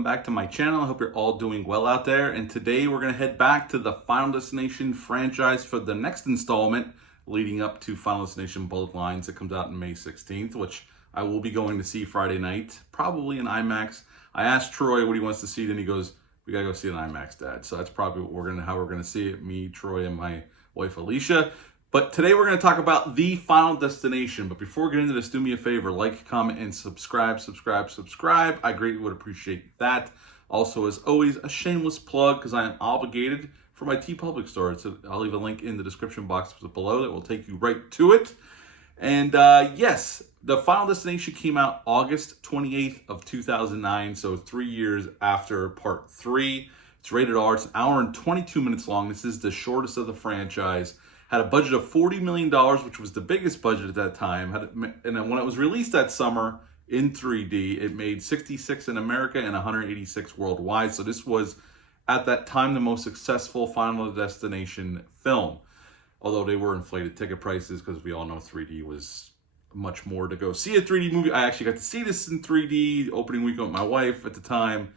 welcome back to my channel. I hope you're all doing well out there. And today we're going to head back to the Final Destination franchise for the next installment leading up to Final Destination Bullet Lines that comes out on May 16th, which I will be going to see Friday night, probably in IMAX. I asked Troy what he wants to see, and he goes, "We gotta go see it in IMAX, Dad." So that's probably how we're gonna see it, me, Troy, and my wife Alicia. But today we're going to talk about the Final Destination. But before we get into this, do me a favor, like, comment, and subscribe. I greatly would appreciate that. Also, as always, a shameless plug because I am obligated for my TeePublic store. So I'll leave a link in the description box below that will take you right to it. And yes, the Final Destination came out August 28th of 2009, so 3 years after Part 3. It's rated R. It's an hour and 22 minutes long. This is the shortest of the franchise. Had a budget of $40 million, which was the biggest budget at that time. And then when it was released that summer in 3D, it made 66 in America and 186 worldwide. So this was, at that time, the most successful Final Destination film. Although they were inflated ticket prices because we all know 3D was much more to go see a 3D movie. I actually got to see this in 3D opening weekend with my wife at the time.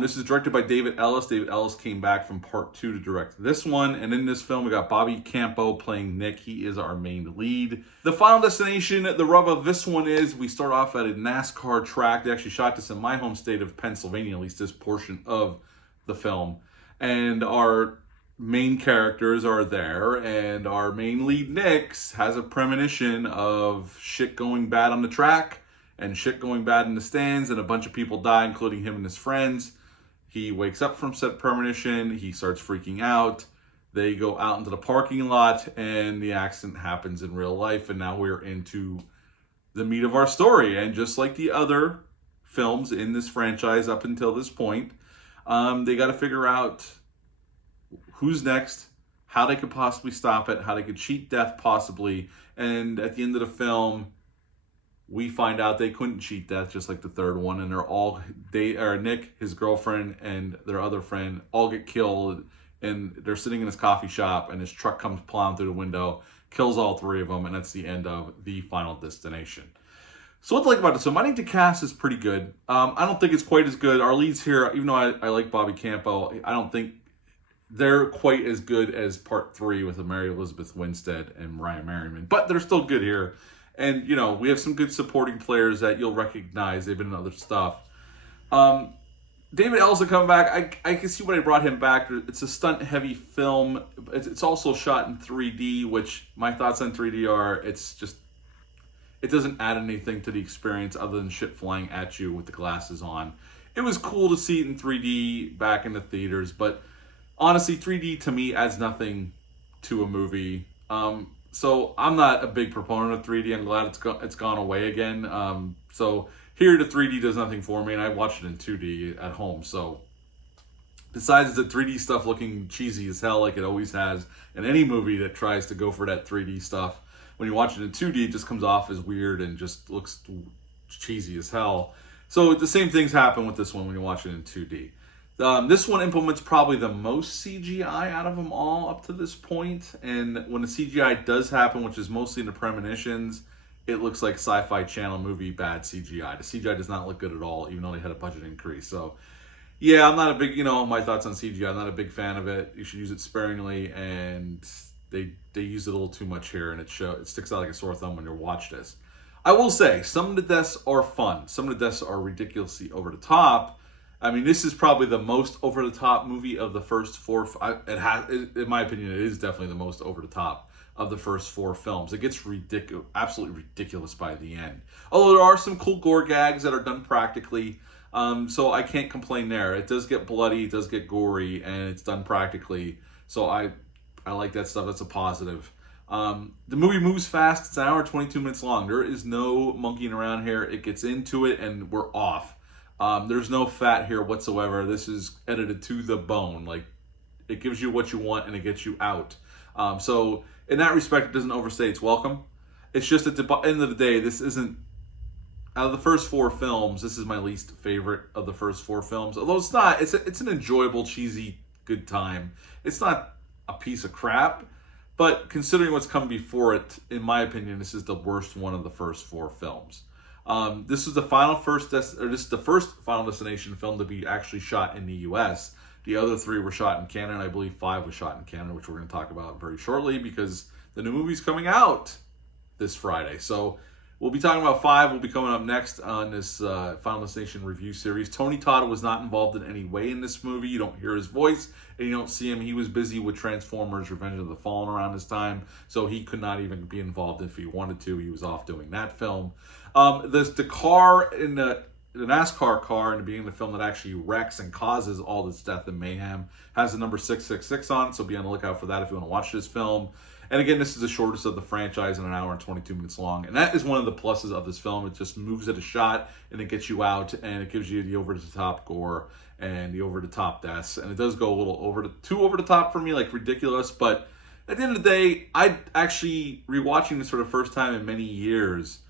This is directed by David Ellis. David Ellis came back from Part 2 to direct this one. And in this film, we got Bobby Campo playing Nick. He is our main lead. The Final Destination, the rub of this one is we start off at a NASCAR track. They actually shot this in my home state of Pennsylvania, at least this portion of the film. And our main characters are there. And our main lead, Nick, has a premonition of shit going bad on the track and shit going bad in the stands, and a bunch of people die, including him and his friends. He wakes up from said premonition. He starts freaking out. They go out into the parking lot, and the accident happens in real life, and now we're into the meat of our story. And just like the other films in this franchise up until this point, they got to figure out who's next, how they could possibly stop it, how they could cheat death possibly, and at the end of the film, we find out they couldn't cheat death, just like the third one, and Nick, his girlfriend, and their other friend all get killed, and they're sitting in his coffee shop, and his truck comes plowing through the window, kills all three of them, and that's the end of the Final Destination. So what to like about this film? I think the cast is pretty good. I don't think it's quite as good. Our leads here, even though I like Bobby Campo, I don't think they're quite as good as Part 3 with Mary Elizabeth Winstead and Ryan Merriman, but they're still good here. And, you know, we have some good supporting players that you'll recognize. They've been in other stuff. David Ellis will come back. I can see why they brought him back. It's a stunt-heavy film. It's also shot in 3D, which my thoughts on 3D are it doesn't add anything to the experience other than shit flying at you with the glasses on. It was cool to see it in 3D back in the theaters, but honestly, 3D to me adds nothing to a movie. So I'm not a big proponent of 3D. I'm glad it's gone away again. So here the 3D does nothing for me, and I watched it in 2D at home. So besides the 3D stuff looking cheesy as hell like it always has in any movie that tries to go for that 3D stuff, when you watch it in 2D, it just comes off as weird and just looks cheesy as hell. So the same things happen with this one when you watch it in 2D. This one implements probably the most CGI out of them all up to this point. And when the CGI does happen, which is mostly in the premonitions, it looks like Sci-Fi Channel movie bad CGI. The CGI does not look good at all, even though they had a budget increase. So, yeah, I'm not a big, my thoughts on CGI. I'm not a big fan of it. You should use it sparingly, and they use it a little too much here, and it sticks out like a sore thumb when you watch this. I will say, some of the deaths are fun. Some of the deaths are ridiculously over the top. I mean, this is probably the most over-the-top movie of the first four. In my opinion, it is definitely the most over-the-top of the first four films. It gets absolutely ridiculous by the end. Although there are some cool gore gags that are done practically, so I can't complain there. It does get bloody, it does get gory, and it's done practically. So I like that stuff. That's a positive. The movie moves fast. It's an hour and 22 minutes long. There is no monkeying around here. It gets into it, and we're off. There's no fat here whatsoever. This is edited to the bone. Like, it gives you what you want and it gets you out. So in that respect, it doesn't overstay its welcome. It's just at the end of the day, this isn't, out of the first four films, this is my least favorite of the first four films. Although it's not, it's an enjoyable, cheesy, good time. It's not a piece of crap, but considering what's come before it, in my opinion, this is the worst one of the first four films. This is the this is the first Final Destination film to be actually shot in the U.S. The other 3 were shot in Canada, and I believe 5 was shot in Canada, which we're going to talk about very shortly because the new movie's coming out this Friday. So we'll be talking about 5. Will be coming up next on this Final Destination review series. Tony Todd was not involved in any way in this movie. You don't hear his voice and you don't see him. He was busy with Transformers Revenge of the Fallen around this time, so he could not even be involved if he wanted to. He was off doing that film. The car in the NASCAR car in the beginning of the film that actually wrecks and causes all this death and mayhem has the number 666 on it, so be on the lookout for that if you want to watch this film. And again, this is the shortest of the franchise and 1 hour and 22 minutes long. And that is one of the pluses of this film. It just moves at a shot and it gets you out and it gives you the over-the-top gore and the over-the-top deaths. And it does go a little too over-the-top for me, like ridiculous. But at the end of the day, I actually, rewatching this for the first time in many years,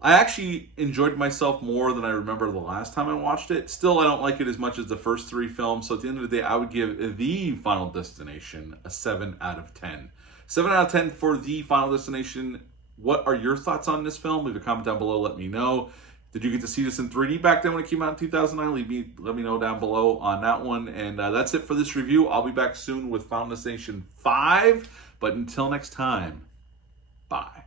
I actually enjoyed myself more than I remember the last time I watched it. Still, I don't like it as much as the first 3 films. So at the end of the day, I would give The Final Destination a 7 out of 10. 7 out of 10 for The Final Destination. What are your thoughts on this film? Leave a comment down below. Let me know. Did you get to see this in 3D back then when it came out in 2009? Let me know down below on that one. And that's it for this review. I'll be back soon with Final Destination 5. But until next time, bye.